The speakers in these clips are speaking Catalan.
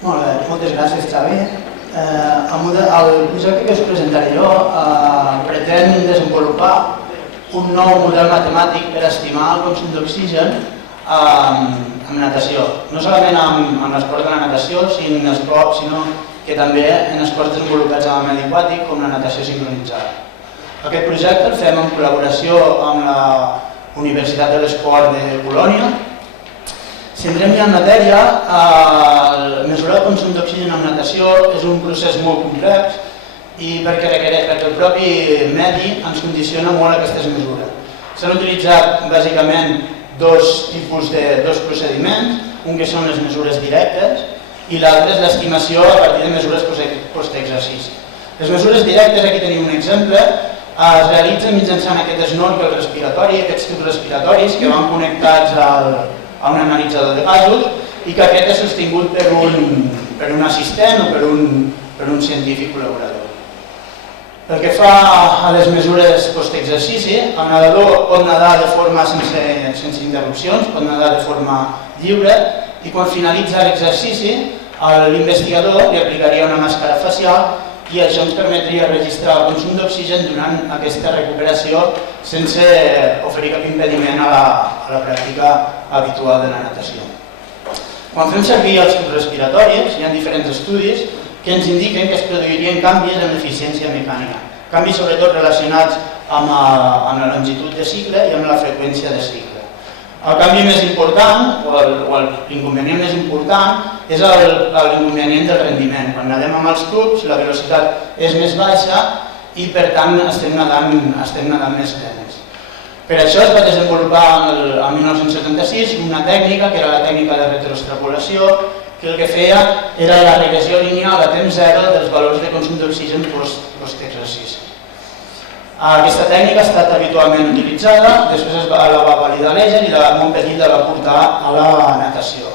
Molt bé, moltes gràcies, Xavi. El projecte que us presentaré jo pretén desenvolupar un nou model matemàtic per estimar el consum d'oxigen en natació. No solament en l'esport de la natació, sinó que també en esports desenvolupats en el medi aquàtic, com la natació sincronitzada. Aquest projecte el fem en col·laboració amb la Universitat de l'Esport de Colònia. Si entrem ja en matèria, mesurar el consum d'oxigen en natació és un procés molt complex i perquè el propi medi ens condiciona molt aquestes mesures. S'han utilitzat bàsicament dos procediments, un que són les mesures directes i l'altre és l'estimació a partir de mesures post-exercici. Les mesures directes, aquí tenim un exemple, es realitzen mitjançant aquest snorkel respiratori, aquests tubs respiratoris que van connectats a un analitzador de gasos i que aquest és sostingut per un assistent o per un científic col·laborador. Pel que fa a les mesures post-exercici, el nedador pot nedar de forma sense interrupcions, pot nedar de forma lliure i quan finalitza l'exercici l'investigador li aplicaria una màscara facial i això ens permetria registrar el consum d'oxigen durant aquesta recuperació sense oferir cap impediment a la pràctica habitual de la natació. Quan fem servir els tubs respiratoris, hi ha diferents estudis que ens indiquen que es produirien canvis en l'eficiència mecànica, canvis sobretot relacionats amb la longitud de cicle i amb la freqüència de cicle. El canvi més important, o l'inconvenient més important, és l'inconvenient del rendiment. Quan nedem amb els tubs, la velocitat és més baixa i per tant estem nedant més temps. Per això es va desenvolupar el 1976 una tècnica, que era la tècnica de retroextrapolació, que el que feia era la regressió lineal a temps zero dels valors de consum d'oxigen post-exercici. Aquesta tècnica ha estat habitualment utilitzada, després la va validar l'Eiger i la Montpetit la va portar a la natació.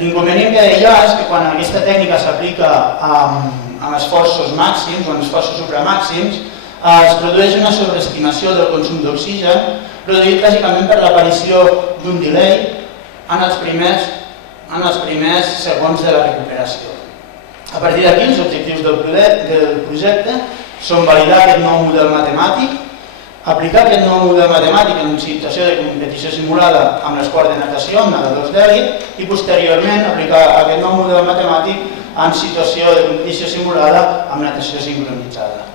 L'inconvenient que hi ha és que quan aquesta tècnica s'aplica amb esforços màxims o en esforços supramàxims, es produeix una sobreestimació del consum d'oxigen, produït bàsicament per l'aparició d'un delay en els primers segons de la recuperació. A partir d'aquí, els objectius del projecte són validar aquest nou model matemàtic, aplicar aquest nou model matemàtic en una situació de competició simulada amb l'esport de natació, amb nedadors d'èlit, i posteriorment aplicar aquest nou model matemàtic en situació de competició simulada amb natació sincronitzada.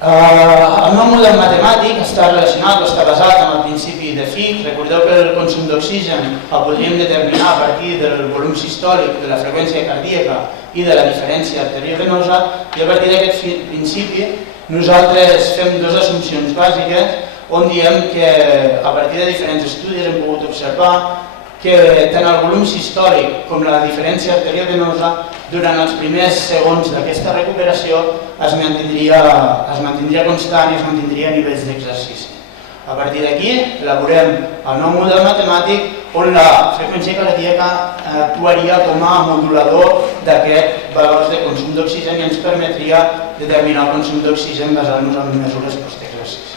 El nou model matemàtic està relacionat o està basat en el principi de Fick. Recordeu que el consum d'oxigen el podríem determinar a partir del volum sistòlic, de la freqüència cardíaca i de la diferència arteriovenosa, i a partir d'aquest principi nosaltres fem dues assumpcions bàsiques on diem que a partir de diferents estudis hem pogut observar que tant el volum sistòlic com la diferència arteriovenosa durant els primers segons d'aquesta recuperació es mantindria constant i es mantindria a nivells d'exercici. A partir d'aquí elaborem el nou model matemàtic on la freqüència cardíaca actuaria com a modulador d'aquests valors de consum d'oxigen i ens permetria determinar el consum d'oxigen basant-nos en mesures post-exercici.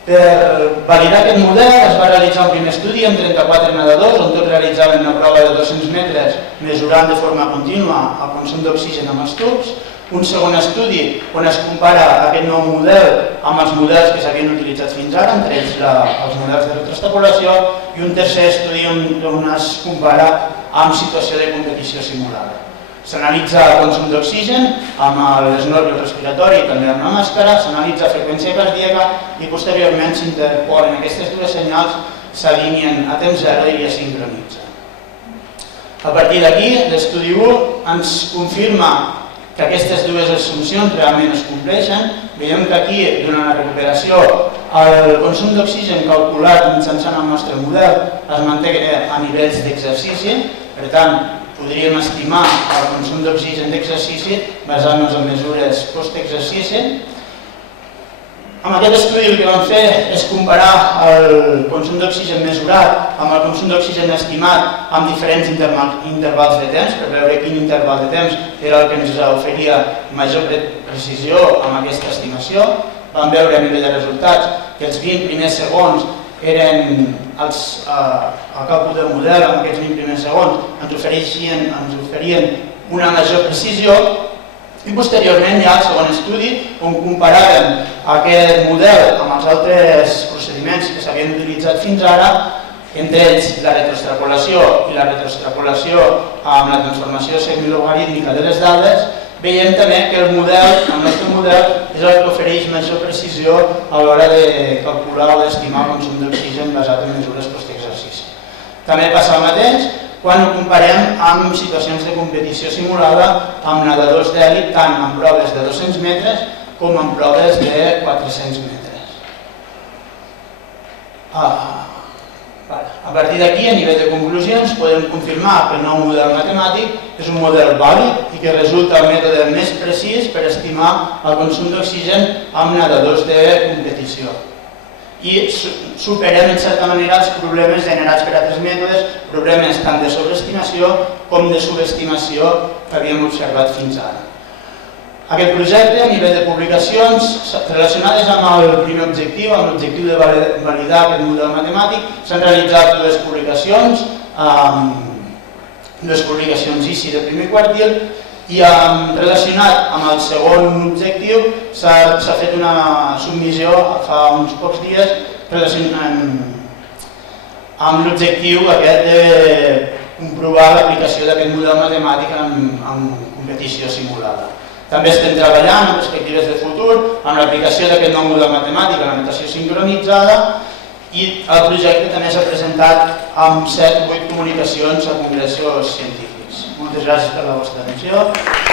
Per validar aquest model es va realitzar un primer estudi amb 34 nedadors on tots realitzaven una prova de 200 metres mesurant de forma contínua el consum d'oxigen amb els tubs, un segon estudi on es compara aquest nou model amb els models que s'havien utilitzat fins ara, entre ells els models de retroextrapolació, i un tercer estudi on es compara amb situació de competició simulada. S'analitza el consum d'oxigen amb l'esnorkel respiratori i també amb la màscara, s'analitza freqüència cardíaca i posteriorment s'interpolen aquestes dues senyals, s'alineen a temps zero i es sincronitzen. A partir d'aquí, l'estudi 1 ens confirma que aquestes dues assumpcions realment es compleixen. Veiem que aquí, durant la recuperació, el consum d'oxigen calculat mitjançant el nostre model es manté a nivells d'exercici, per tant, podríem estimar el consum d'oxigen d'exercici basant-nos en mesures post-exercici. Amb aquest estudi el que vam fer és comparar el consum d'oxigen mesurat amb el consum d'oxigen estimat amb diferents intervals de temps per veure quin interval de temps era el que ens oferia major precisió amb aquesta estimació. Vam veure a nivell de resultats que els 20 primers segons eren el càlcul del model, en aquests 20 primers segons, ens oferien una major precisió, i posteriorment hi ha el segon estudi on comparàvem aquest model amb els altres procediments que s'havien utilitzat fins ara, entre ells la retroextrapolació i la retroextrapolació amb la transformació semilogarítmica de les dades. Veiem també que el nostre model és el que ofereix major precisió a l'hora de calcular o d'estimar el consum d'oxigen basat en mesures post-exercici. També passa el mateix quan ho comparem amb situacions de competició simulada amb nedadors d'èlit, tant en proves de 200 metres com en proves de 400 metres. A partir d'aquí, a nivell de conclusions, podem confirmar que el nou model matemàtic és un model vàlid i que resulta el mètode més precís per estimar el consum d'oxigen amb nedadors de competició. I superem, en certa manera, els problemes generats per altres mètodes, problemes tant de sobreestimació com de subestimació que havíem observat fins ara. Aquest projecte, a nivell de publicacions relacionades amb el primer objectiu, amb l'objectiu de validar aquest model matemàtic, s'han realitzat dues publicacions ICI de primer quartil, i relacionat amb el segon objectiu s'ha fet una submissió fa uns pocs dies amb l'objectiu aquest de comprovar l'aplicació d'aquest model matemàtic en competició simulada. També estem treballant en perspectives de futur amb l'aplicació d'aquest nou model matemàtic a la notació sincronitzada, i el projecte també s'ha presentat amb 7 o 8 comunicacions a congressos científics. Moltes gràcies per la vostra atenció.